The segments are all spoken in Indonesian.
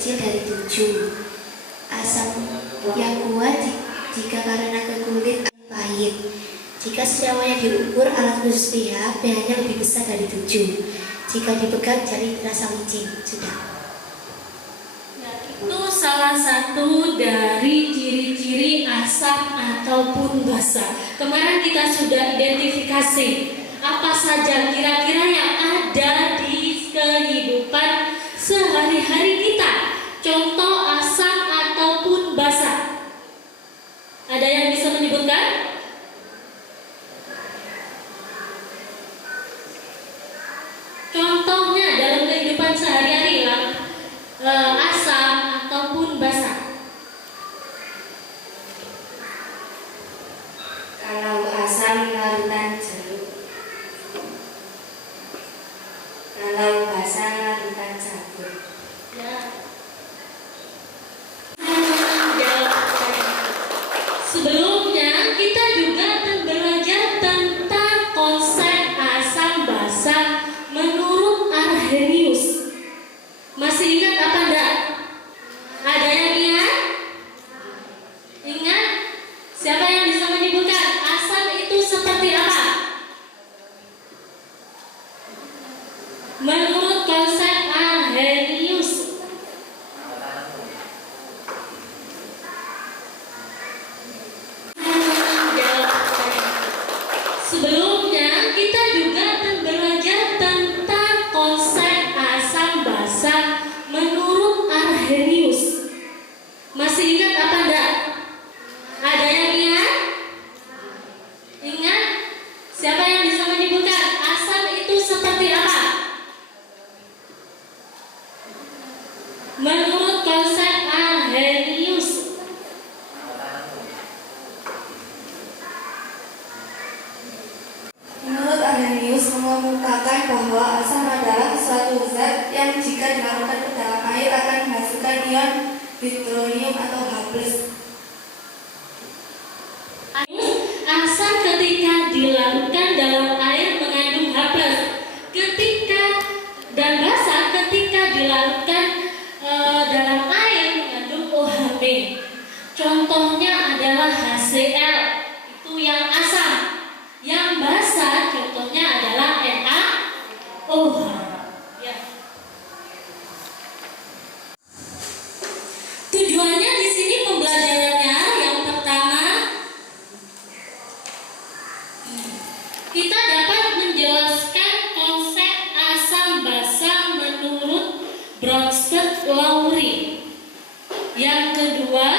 kecil dari 7. Asam yang kuat jika karena ke kulit atau pahit. Jika semuanya diukur alat khusus pH, pH-nya lebih besar dari 7. Jika dipegang jadi terasa licin. Sudah. Nah, itu salah satu dari ciri-ciri asam ataupun basa. Kemarin kita sudah identifikasi apa saja kira-kira yang ada di kehidupan sehari-hari kita. Contoh asam ataupun basa. Ada yang bisa menyebutkan? Contohnya dalam kehidupan sehari-hari asam ataupun basa. Kalau asam larutan jeruk, kalau basa larutan sabun. Ya. Sebelumnya kita juga akan belajar tentang konsep asam basa menurut Arrhenius. Masih ingat apa enggak? Ada yang ingat? Ingat? Siapa yang bisa menyebutkan asam itu seperti apa? Menurut konsep Arrhenius. Sebelumnya kita juga akan belajar tentang konsep asam basa menurut Arrhenius. Masih ingat apa enggak? Ada yang ingat? Ingat? Siapa yang bisa menyebutkan asam itu seperti apa? Menurut konsep Arrhenius. Menurut Arrhenius mengemukakan bahwa asam adalah suatu zat yang jika dilarutkan ke dalam air akan menghasilkan ion hidronium atau H+. Asam ketika dilarutkan dalam air mengandung H+. Dan basa ketika dilarutkan dalam air mengandung OH-. Contohnya adalah HCl, itu yang asam. Yang basa contohnya adalah NaOH. Ya. Tujuannya di sini pembelajarannya yang pertama kita dapat menjelaskan konsep asam basa menurut Bronsted-Lowry. Yang kedua,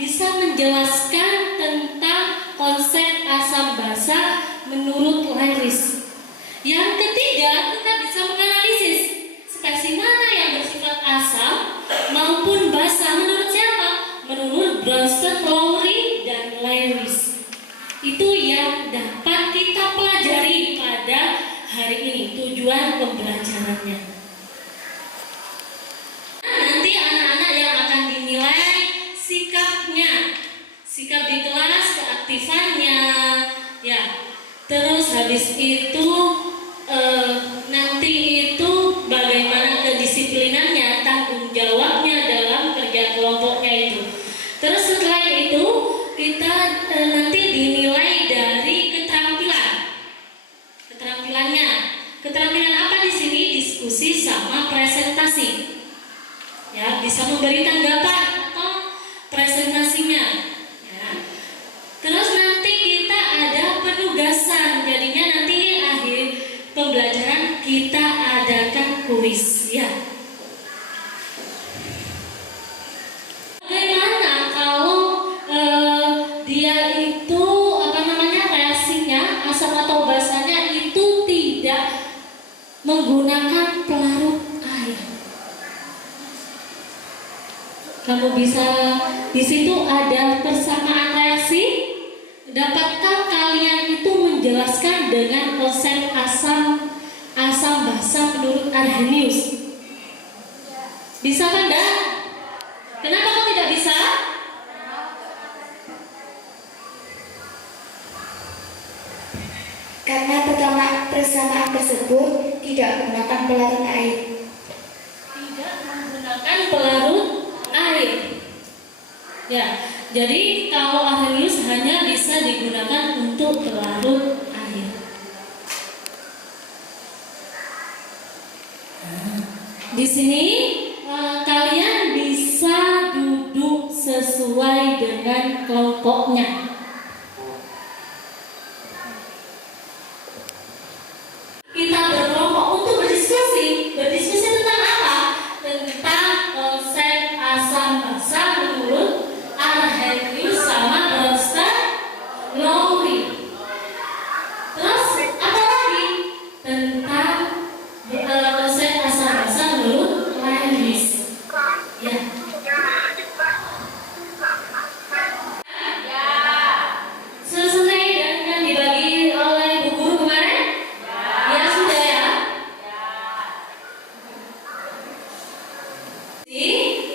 bisa menjelaskan tentang konsep asam basa menurut Lewis. Yang ketiga, kita bisa menganalisis spesies mana yang bersifat asam maupun basa menurut siapa? Menurut Bronsted-Lowry dan Lewis. Itu yang dapat kita pelajari pada hari ini, tujuan pembelajarannya. Nanti anak-anak yang akan dinilai sikapnya, sikap di kelas, keaktifannya, ya. Terus habis itu nanti itu bagaimana kedisiplinannya, tanggung jawabnya dalam kerja kelompoknya itu. Terus setelah itu kita nanti dinilai dari keterampilannya. Keterampilan apa di sini? Diskusi sama presentasi. Ya, bisa memberi tanggapan atau presentasinya. Ya. Terus nanti kita ada penugasan. Jadinya nanti akhir pembelajaran kita adakan kuis. Ya. Bagaimana kalau dia itu reaksinya asam atau basanya itu tidak menggunakan pelarut air? Kamu bisa di situ ada persamaan reaksi. Dapatkah kalian itu menjelaskan dengan konsep asam basa menurut Arrhenius? Bisa kan enggak? Kenapa kok tidak bisa? Karena persamaan tersebut tidak menggunakan pelarut air. Tidak menggunakan pelarut Ya, jadi kalau Arrhenius hanya bisa digunakan untuk pelarut air. Di sini kalian bisa duduk sesuai dengan kelompoknya. Kita berkelompok untuk berdiskusi. Berdiskusi tentang apa? Tentang konsep asam basa menurut Arrhenius sama Bronsted Lowry. Terus apa lagi? Tentang konsep asam basa menurut Lewis. Ya. Selesai dengan dibagi oleh Bu Guru kemarin? Ya sudah ya.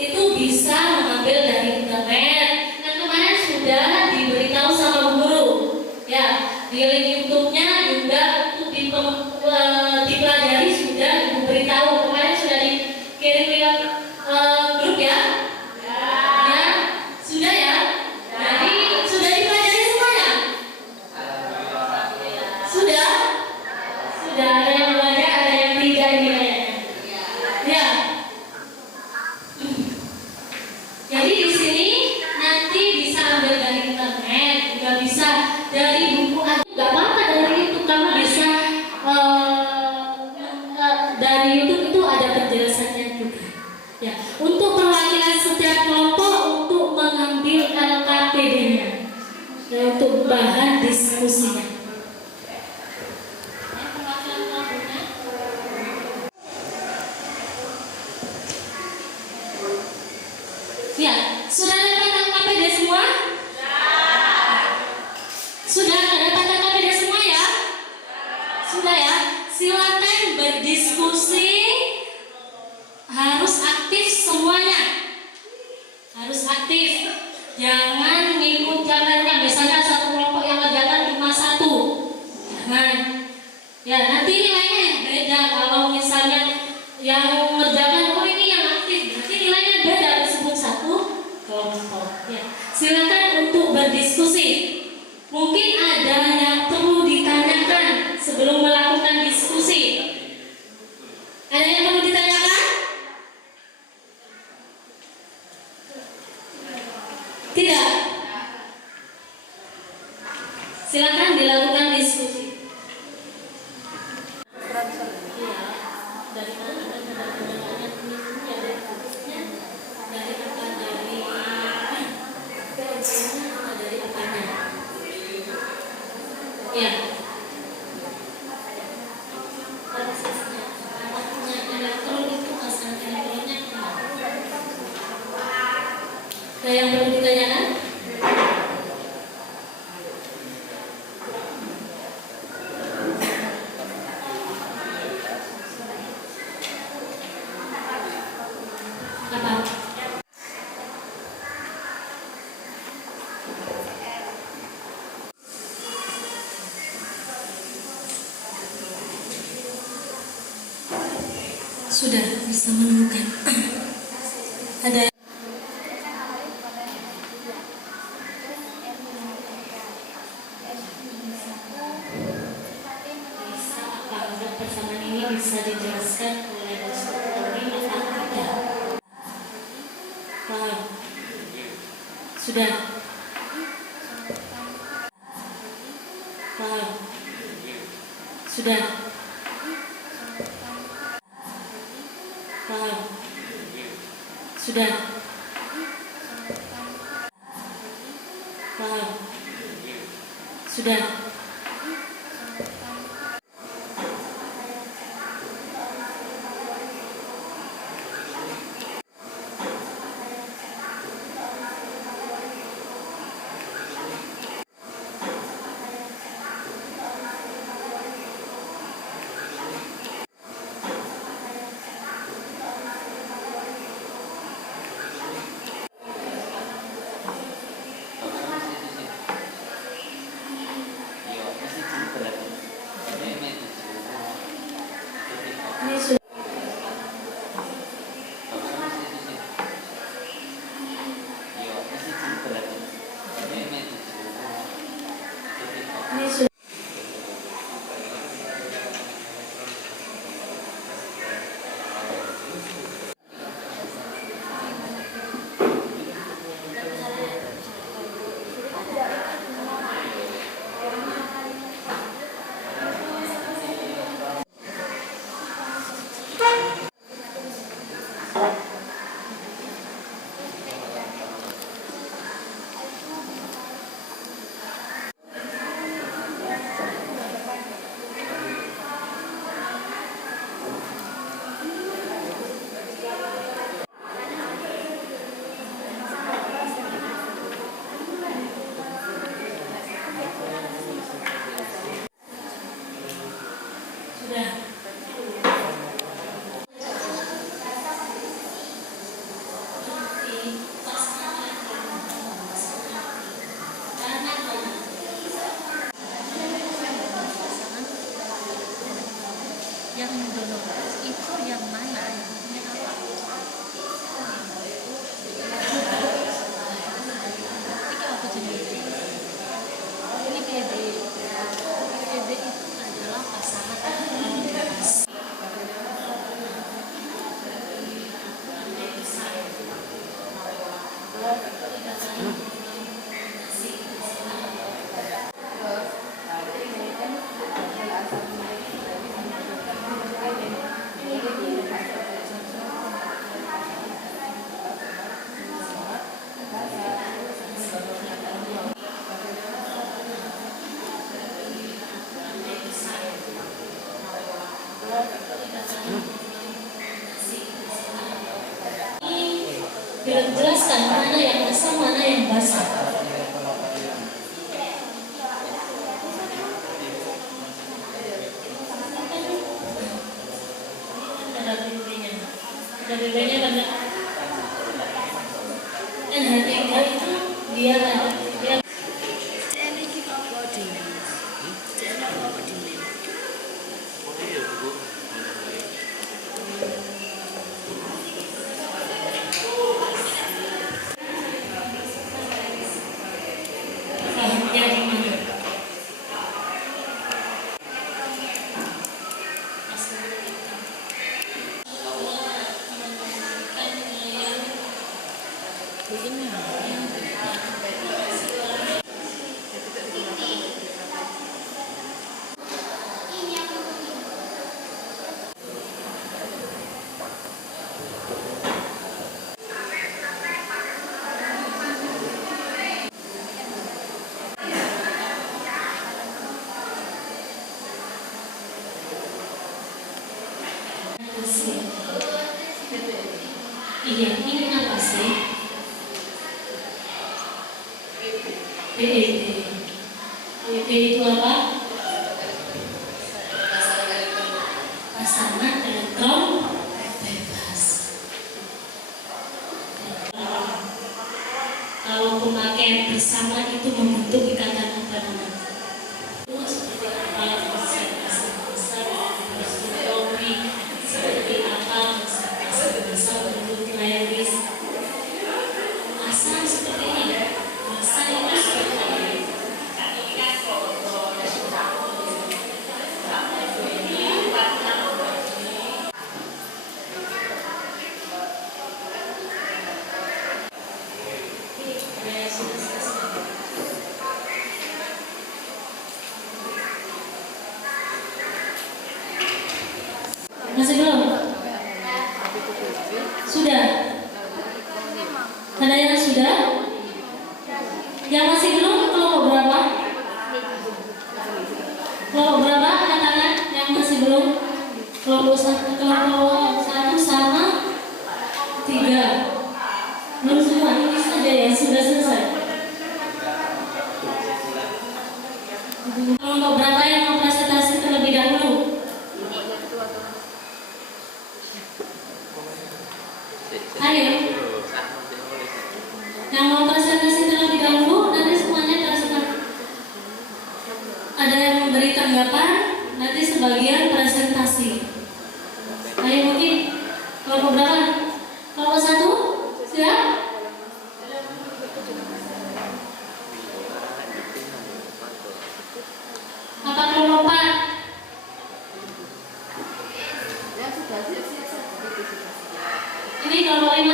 Itu bisa mengambil dari internet. Nah kemarin sudah diberitahu sama Bu Guru. Ya di link YouTube-nya juga untuk dipelajari sudah Ibu beritahu. Kemarin sudah dikirim lewat grup ya. Ya sudah ya. Jadi sudah dipelajari semuanya. Sudah. Sudah ada yang belajar, ada yang tidak ini kayaknya. Ya. Jadi di sini nanti bisa ambil dari internet, juga bisa dari buku. Gak apa-apa dari YouTube, kamu bisa dari YouTube itu ada penjelasannya juga. Ya, untuk perwakilan setiap kelompok untuk mengambil LKPD-nya, untuk bahan diskusinya. Ya, sudah dapat LKPD semua? Sudah dapat LKPD semua ya? Sudah ya? Silakan berdiskusi. Harus aktif semuanya. Harus aktif. Jangan ngikut jalannya. Misalnya satu kelompok yang ngerjakan cuma satu. Jangan. Ya, nanti nilainya yang beda. Kalau misalnya yang ngerjakan, oh ini yang aktif, nanti nilainya beda disebut satu kelompok. Ya, silakan untuk berdiskusi. Mungkin ada yang perlu ditanyakan sebelum melakukan diskusi. Ada yang perlu ditanyakan? Tidak. Silakan dilakukan diskusi. Dari mana dari tulisnya dari tulisnya dari apa dari dari apanya ya prosesnya artinya elektron itu masalah elektronnya ada yang perlu ditanyakan? Sudah bisa menemukan ada persamaan ini bisa dijelaskan oleh Dr. Lowry atau tidak? Paham? Sudah? Paham? Sudah? Paham? Sudah? Paham? Sudah? Jelaskan mana yang basah, mana yang basah. Ada BB-nya. Ada BB-nya banyak. Dan hati itu dia iya, ini apa sih? PET. PET itu apa? Pasangan elektron bebas. Kalau pemakaian bersama itu membentuk ikatan apa namanya? Seperti apa? Seperti apa? Besar bentuk layar asal seperti ini. Asal itu seperti ini. Masih belum? Sudah? Ada yang sudah? Yang masih belum kelompok berapa? Kelompok berapa? Angkat tangan yang masih belum? Kelompok satu sama 3. Belum semua, ini saja ya, sudah selesai. Kelompok berapa yang mau presentasi terlebih dahulu? Ayo. Yang mau presentasi terlebih dahulu, nanti semuanya presentasi. Ada yang memberi tanggapan, nanti sebagian presentasi. Ayo mungkin kelompok berapa? Kelompok 1? Siap? Apa kelompok 4? Ini kelompok 5?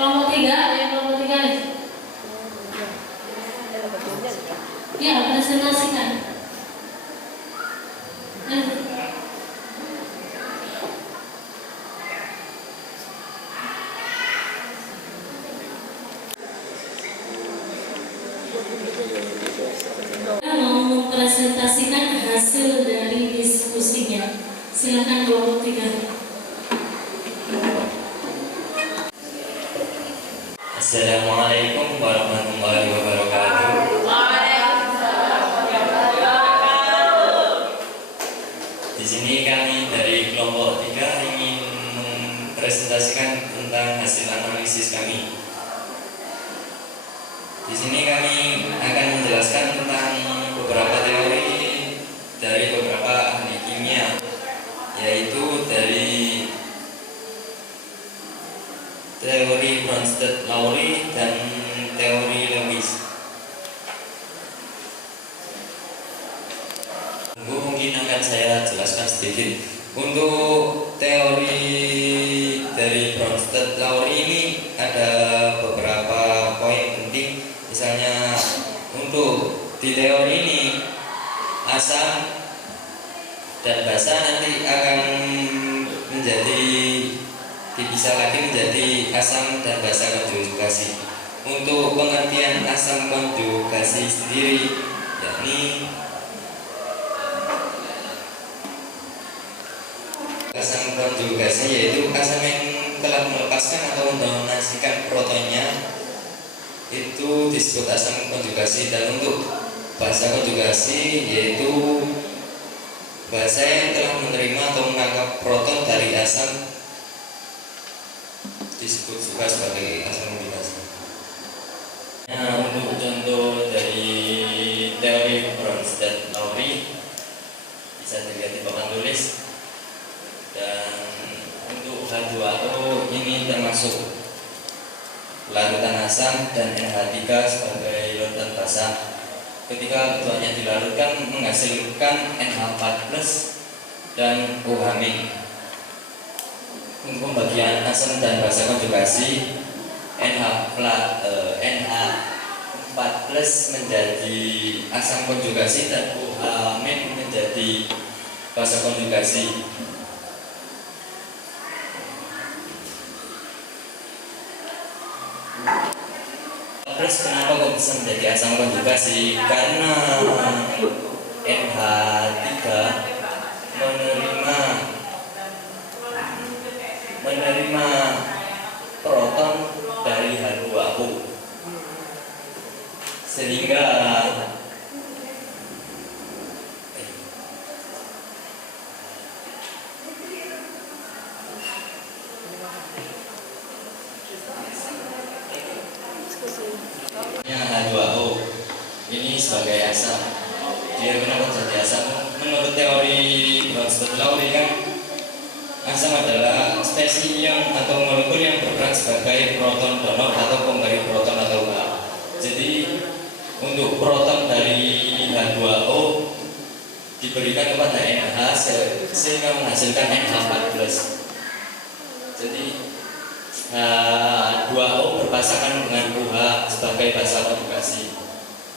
Kelompok 3? Ya, kelompok 3 nih. Ya, presentasikan. Mau mempresentasikan hasil dari diskusinya. Silakan kelompok 3. Assalamualaikum warahmatullahi wabarakatuh. Di sini kami dari kelompok 3 ingin mempresentasikan tentang hasil analisis kami. Di sini kami akan menjelaskan tentang beberapa teori dari beberapa ahli kimia, yaitu dari teori Bronsted-Lowry dan teori Lewis. Mungkin mungkin akan saya jelaskan sedikit. Untuk teori dari Bronsted-Lowry ini ada beberapa poin penting. Misalnya untuk di teori ini asam dan basa nanti akan menjadi dipisah lagi menjadi asam dan basa konjugasi. Untuk pengertian asam konjugasi sendiri, yakni asam konjugasi yaitu asam yang telah melepaskan atau mendonasikan protonnya itu disebut asam konjugasi. Dan untuk basa konjugasi yaitu basa yang telah menerima atau menangkap proton dari asam disebut juga sebagai asam konjugasi. Nah, untuk contoh dari teori Bronsted-Lowry bisa dilihat di papan tulis. Dan untuk H2O ini termasuk larutan asam dan NH3 sebagai larutan basa. Ketika keduanya dilarutkan menghasilkan NH4+ dan OH-. Untuk pembagian asam dan basa konjugasi, NH4+ menjadi asam konjugasi dan OH- menjadi basa konjugasi. Terus kenapa kok bisa menjadi asam konjugasi? Karena NH3 menerima proton dari H2O, sehingga H2O ini sebagai asam. Dia kenapa jadi asam? Menurut teori Bronsted-Lowry kan, asam adalah spesies yang atau molekul yang berperan sebagai proton donor atau pemberi proton atau H. Jadi untuk proton dari H2O diberikan kepada NH sehingga menghasilkan NH4+. Jadi H2O berpasangan dengan OH sebagai basa konjugasi.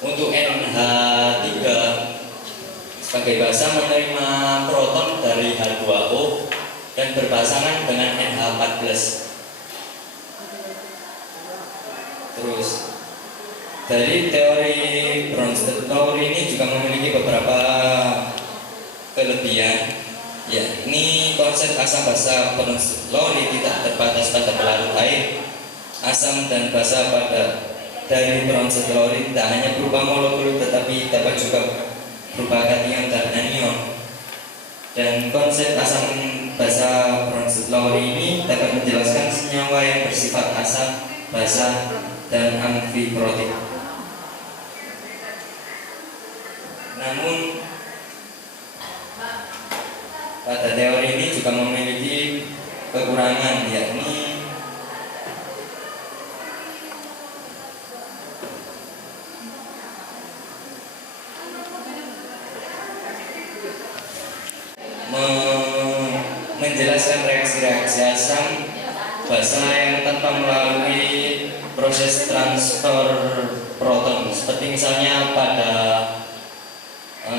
Untuk NH3 sebagai basa menerima proton dari H2O dan berpasangan dengan NH4+. Terus dari teori Bronsted-Lowry ini juga memiliki beberapa kelebihan. Ya, ini konsep asam basa Bronsted-Lowry tidak terbatas pada pelarut air. Asam dan basa pada dari Bronsted-Lowry tidak hanya berupa molekul tetapi dapat juga berupa kation dan anion. Dan konsep asam basa Bronsted-Lowry ini dapat menjelaskan senyawa yang bersifat asam, basa, dan amfiprotik. Namun pada teori ini juga memiliki kekurangan, yakni menjelaskan reaksi-reaksi asam basa yang tanpa melalui proses transfer proton, seperti misalnya pada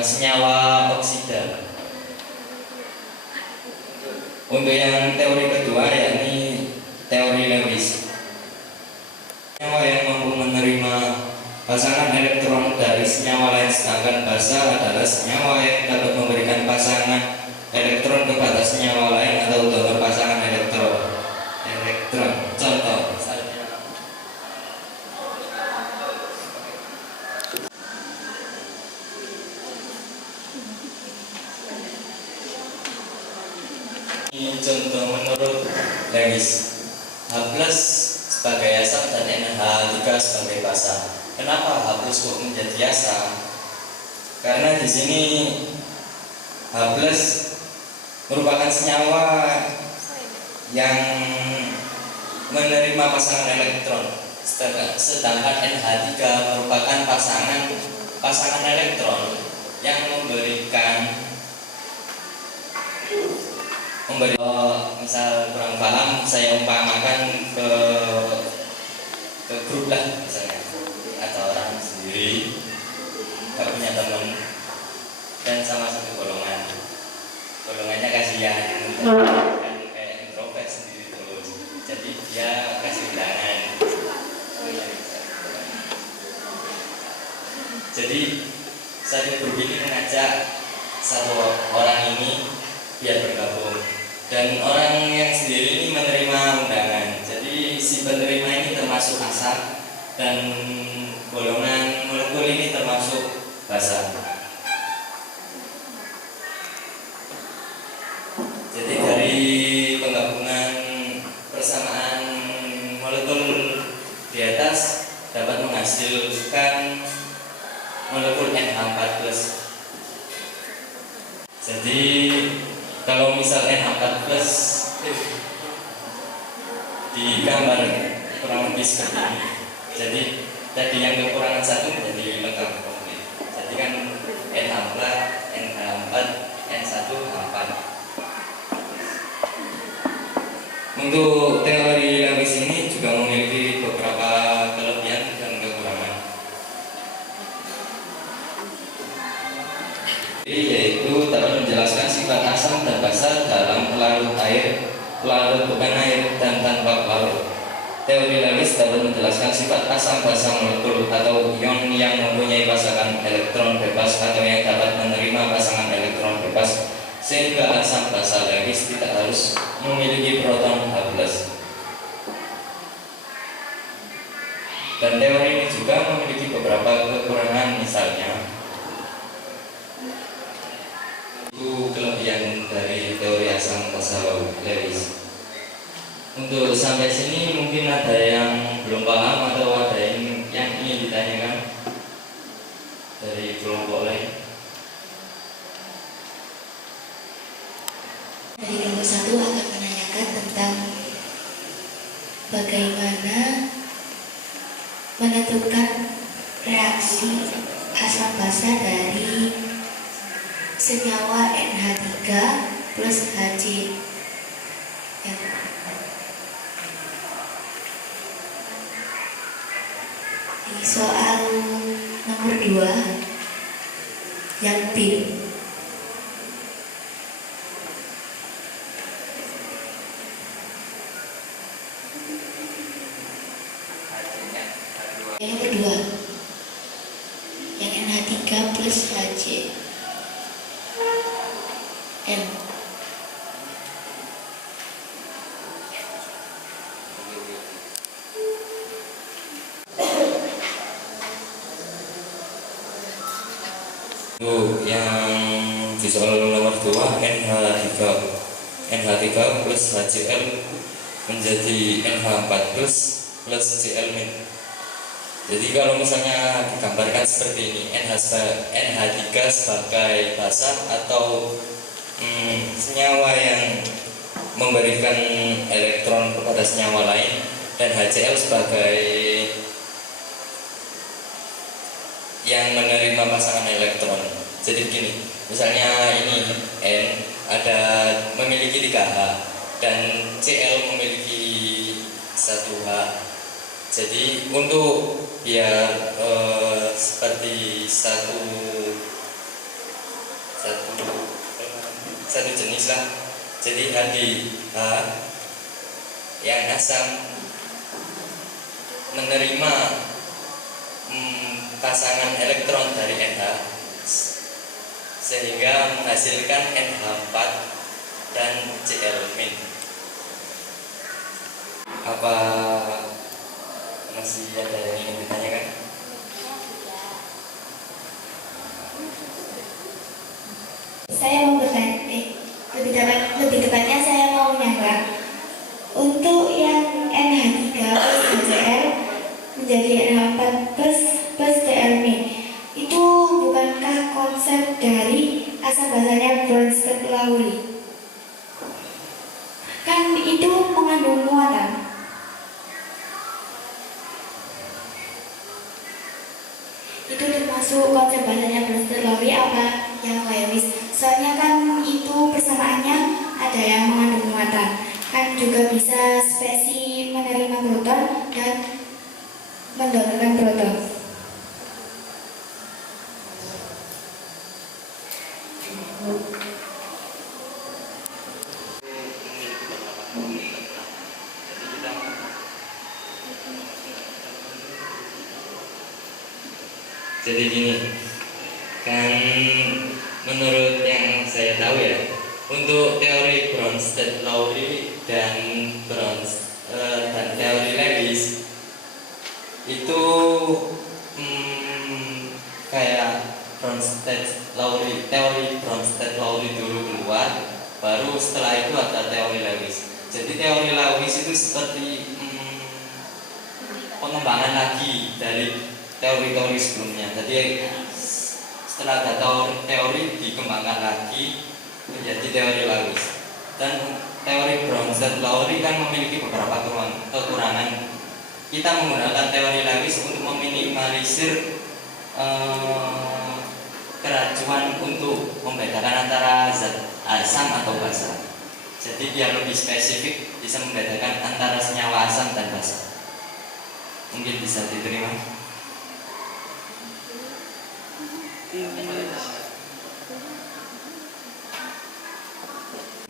senyawa oksida. Untuk yang teori kedua, yakni teori Lewis, senyawa yang mampu menerima pasangan elektron dari senyawa lain, sedangkan basa adalah senyawa yang dapat memberikan pasangan elektron kepada senyawa lain atau donor pasangan elektron. Contoh misalnya ini contoh menurut Lewis, H+ sebagai asam dan NH3 sebagai basa. Kenapa H+ kok menjadi asam? Karena di sini H+ merupakan senyawa yang menerima pasangan elektron, sedangkan NH3 merupakan pasangan elektron yang memberikan memberi misal kurang paham, saya umpamakan ke grup lah misalnya, atau orang sendiri gak punya teman dan sama satu golongannya kasihan kan, kayak introvert sendiri terus, jadi dia kasih undangan. Jadi satu grup ini mengajak satu orang ini biar bergabung, dan orang yang sendiri ini menerima undangan. Jadi si penerima ini termasuk asap dan golongan molekul ini termasuk basa. Jadi dari penggabungan persamaan molekul di atas dapat menghasilkan molekul NH4+. Jadi kalau misal NH4+ digambar kurang lebih seperti ini. Jadi tadi yang kekurangan satu menjadi lengkap komplit. Jadi kan NH4, NH4, N1, H4. Untuk teori Lewis ini juga memiliki beberapa kelebihan dan kekurangan. Yaitu dapat menjelaskan sifat asam dan basa dalam pelarut air, pelarut bukan air, dan tanpa pelarut. Teori Lewis dapat menjelaskan sifat asam basa molekul atau ion yang mempunyai pasangan elektron bebas atau yang dapat menerima pasangan elektron bebas, sehingga asam basa Lewis tidak harus memiliki proton H+. Dan teori ini juga memiliki beberapa kekurangan, misalnya itu kelebihan dari teori asam basa Lewis. Untuk sampai sini mungkin ada yang belum paham atau ada yang ingin ditanyakan dari kelompok lain. Dari kelompok 1 akan menanyakan tentang bagaimana menentukan reaksi asam basa dari senyawa NH3 plus Hg. Di soal nomor 2 yang B, yang nomor 2 yang NH3 plus Hg N. Yang di soal nomor 2 NH3 plus HCl menjadi NH4 plus Cl-. Jadi kalau misalnya digambarkan seperti ini, NH3 sebagai basa atau senyawa yang memberikan elektron kepada senyawa lain, dan HCl sebagai yang menerima pasangan elektron. Jadi begini, misalnya ini N ada memiliki 3H dan Cl memiliki 1H. Jadi untuk biar seperti satu jenis lah. Jadi H yang asam menerima pasangan elektron dari NH sehingga menghasilkan NH4 dan Cl-. Apa masih ada yang ingin ditanyakan? Saya mau bertanya, lebih tepatnya saya mau menyanggah untuk yang NH3 plus HCl menjadi NH4 plus Cl-. Itu bukankah konsep dari asam basanya Bronsted-Lowry? Kan itu mengandung muatan. Itu termasuk konsep basanya Bronsted-Lowry apa yang Lewis? Soalnya kan itu persamaannya ada yang mengandung juga bisa spesi menerima proton dan mendonorkan proton. Jadi gini, kan menurut yang saya tahu ya, untuk teori Bronsted-Lowry dan teori Lewis itu kayak teori Bronsted-Lowry dulu keluar, baru setelah itu ada teori Lewis. Jadi teori Lewis itu seperti pengembangan lagi dari teori-teori sebelumnya. Jadi setelah ada teori dikembangkan lagi menjadi teori Lewis. Dan teori Bronsted-Lowry kan memiliki beberapa kekurangan. Kita menggunakan teori Lewis untuk meminimalisir keracuan untuk membedakan antara zat asam atau basa. Jadi biar lebih spesifik bisa membedakan antara senyawa asam dan basa. Mungkin bisa diterima.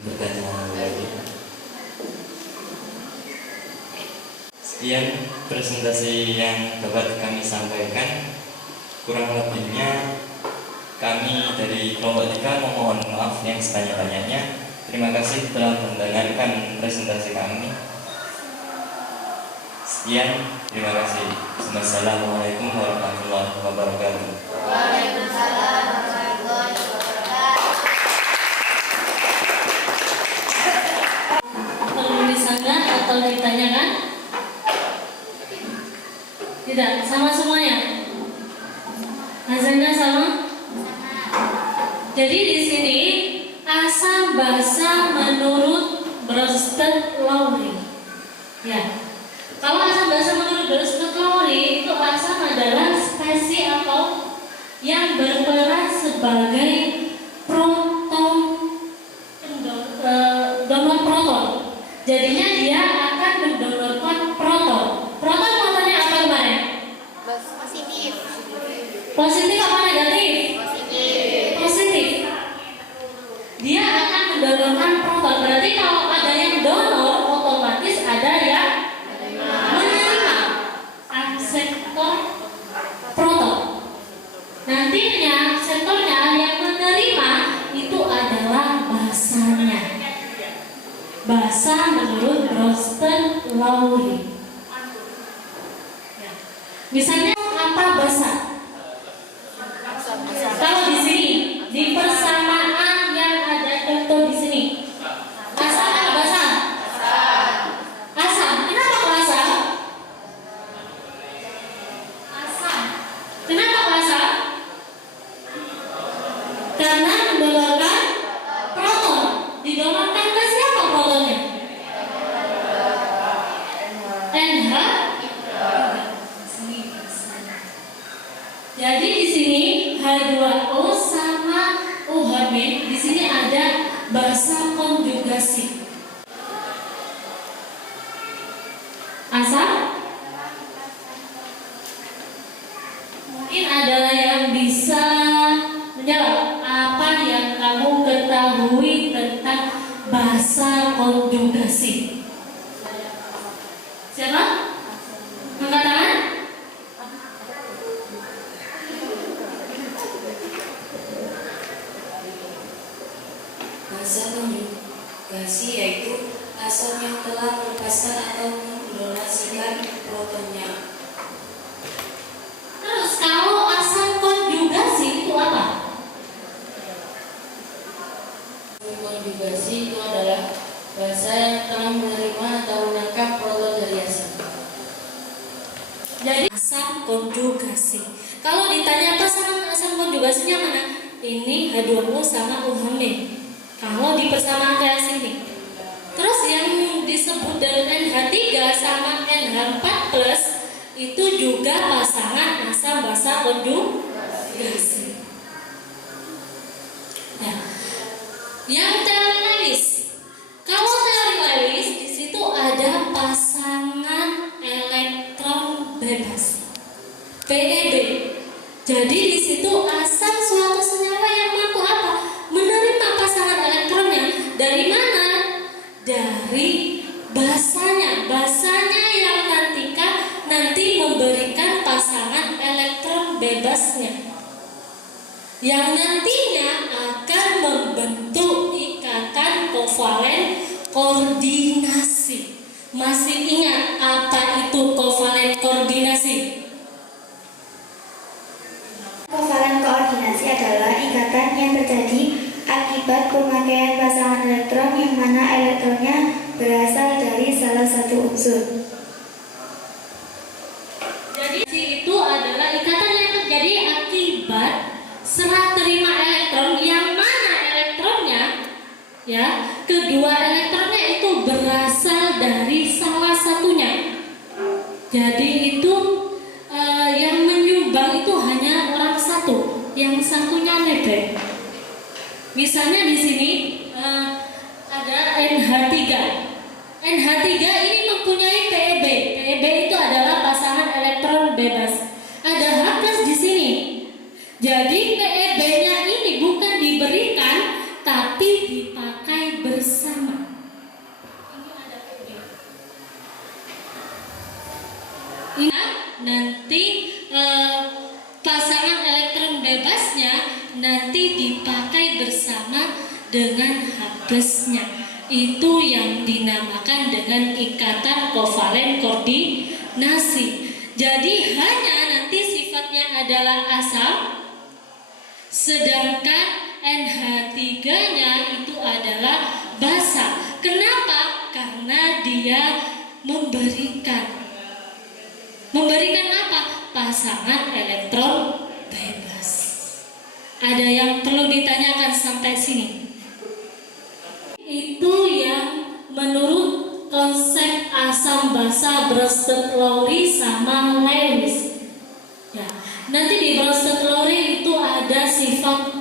Bertanya lagi. Sekian presentasi yang dapat kami sampaikan. Kurang lebihnya kami dari kelompok 3 memohon maaf yang sebanyak-banyaknya. Terima kasih telah mendengarkan presentasi kami. Sekian, terima kasih. Wassalamualaikum warahmatullahi wabarakatuh. Waalaikumsalam warahmatullahi wabarakatuh. Perlu disanggah atau ditanyakan? Tidak, sama semuanya. Hasilnya sama? Jadi di sini asam basa menurut Bronsted-Lowry. Ya. Kalau asam basa menurut Bronsted-Lowry itu asam adalah spesi atau yang berperan sebagai proton donor proton. Jadinya dia akan mendonorkan proton. Proton muatannya apa kemarin? Positif. Positif apa negatif? Positif. Dia akan mendonorkan proton. Berarti kalau ada yang donor, otomatis ada yang menerima akseptor proton. Nantinya akseptornya yang menerima itu adalah basanya. Basa menurut Bronsted-Lowry. Misalnya apa basa? Kalau di sini di persamaan yang ada contoh di sini. Asam atau basa? Asam. Kenapa kok asam? Asam. Kenapa kok asam? Karena mendonorkan proton. Didonorkan ke siapa protonnya? NH. Jadi di sini H2O sama OH- di sini ada basa konjugasi. Asam? Mungkin adalah yang bisa menjawab apa yang kamu ketahui tentang basa konjugasi. Siapa? Angkat tangan. Basa konjugasi yaitu asam yang telah melepaskan atau mendonasikan protonnya. Terus kalau asam konjugasi itu apa? Konjugasi itu adalah basa yang telah menerima atau menangkap proton dari asam. Jadi asam konjugasi. Kalau ditanya apa asam konjugasinya mana? Ini H2O sama OH-. Kalau di persamaan kayak sini. Terus yang disebut dengan NH3 sama NH4+ itu juga pasangan asam basa konjugasi. Nah, yang teori Lewis. Kalau teori Lewis di situ Dari mana? Dari basanya. Basanya yang nanti memberikan pasangan elektron bebasnya, yang nantinya akan membentuk ikatan kovalen koordinasi. Masih ingat apa itu kovalen koordinasi? Kovalen koordinasi adalah ikatan yang terjadi akibat pemakaian pasangan elektron yang mana elektronnya berasal dari salah satu unsur. Jadi itu adalah ikatan yang terjadi akibat serah terima elektron yang mana elektronnya, ya, kedua elektronnya itu berasal dari salah satunya. Jadi itu yang menyumbang itu hanya orang satu, yang satunya nebeng. Misalnya di sini ada NH3. NH3 ini mempunyai PeB. PeB itu adalah pasangan elektron bebas. Ada H+ di sini. Jadi PeB-nya ini bukan diberikan, tapi dipakai bersama. Ini ada PeB. Ini nanti pasangan elektron bebasnya nanti dipakai bersama dengan H+-nya. Itu yang dinamakan dengan ikatan kovalen koordinasi. Jadi hanya nanti sifatnya adalah asam, sedangkan NH3-nya itu adalah basa. Kenapa? Karena dia memberikan apa? Pasangan elektron bebas. Ada yang perlu ditanyakan sampai sini? Itu yang menurut konsep asam basa Bronsted-Lowry sama Lewis. Ya, nanti di Bronsted-Lowry itu ada sifat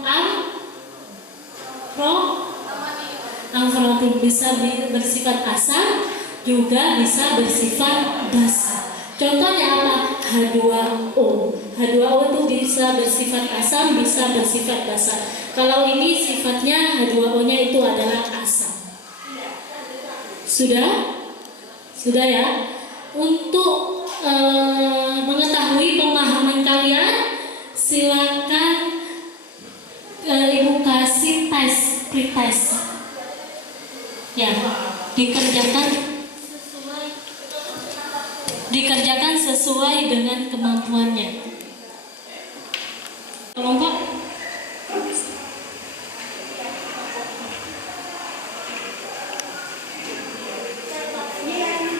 amfloratin, bisa bersifat asam, juga bisa bersifat basa. Contohnya apa? H2O. H2O itu bisa bersifat asam, bisa bersifat basa. Kalau ini sifatnya H2O-nya itu adalah asam. Sudah? Sudah ya? Untuk mengetahui pemahaman kalian, silakan Ibu kasih tes, pretest. Ya, dikerjakan sesuai dengan kemampuannya. Kelompok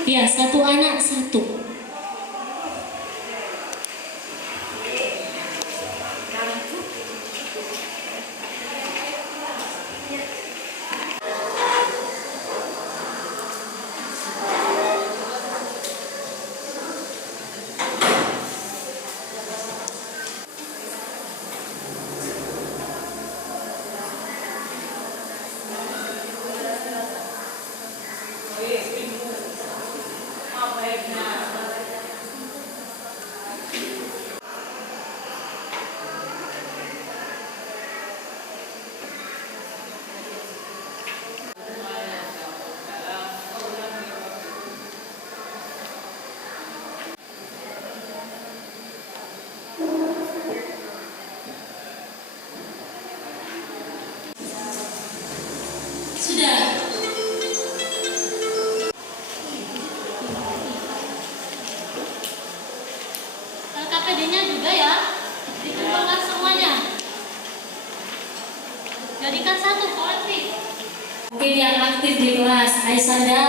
ya, satu anak satu. Sudah. KPD-nya juga ya, dikumpulkan semuanya. Jadikan satu kolektif. Mungkin yang aktif di kelas, Aisanda,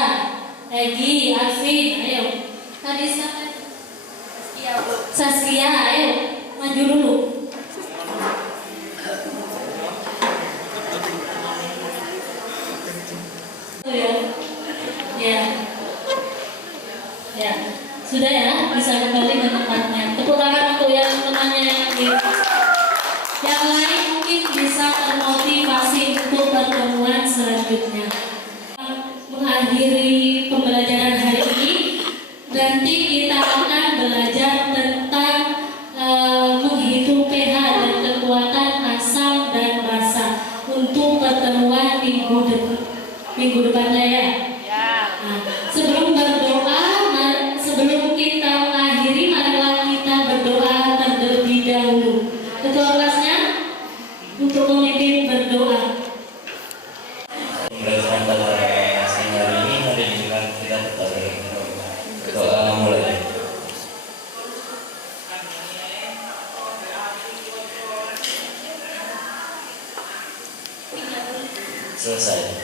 Egi, Alvin, ayo. Tadi siapa? Saskia, ayo maju dulu. Ya, sudah ya, bisa kembali ke tempatnya. Tepuk tangan untuk yang temannya yang lain mungkin bisa termotivasi untuk pertemuan selanjutnya. Mengakhiri pembelajaran hari ini, nanti kita akan belajar tentang menghitung pH dan kekuatan asam dan basa untuk pertemuan minggu depan. minggu depannya ya. Nah, sebelum berdoa, sebelum kita mengakhiri, marilah kita berdoa terlebih dahulu. Ketua kelasnya untuk memimpin berdoa. Pembelajaran pada siang hari ini mari kita berdoa mulai. Selesai.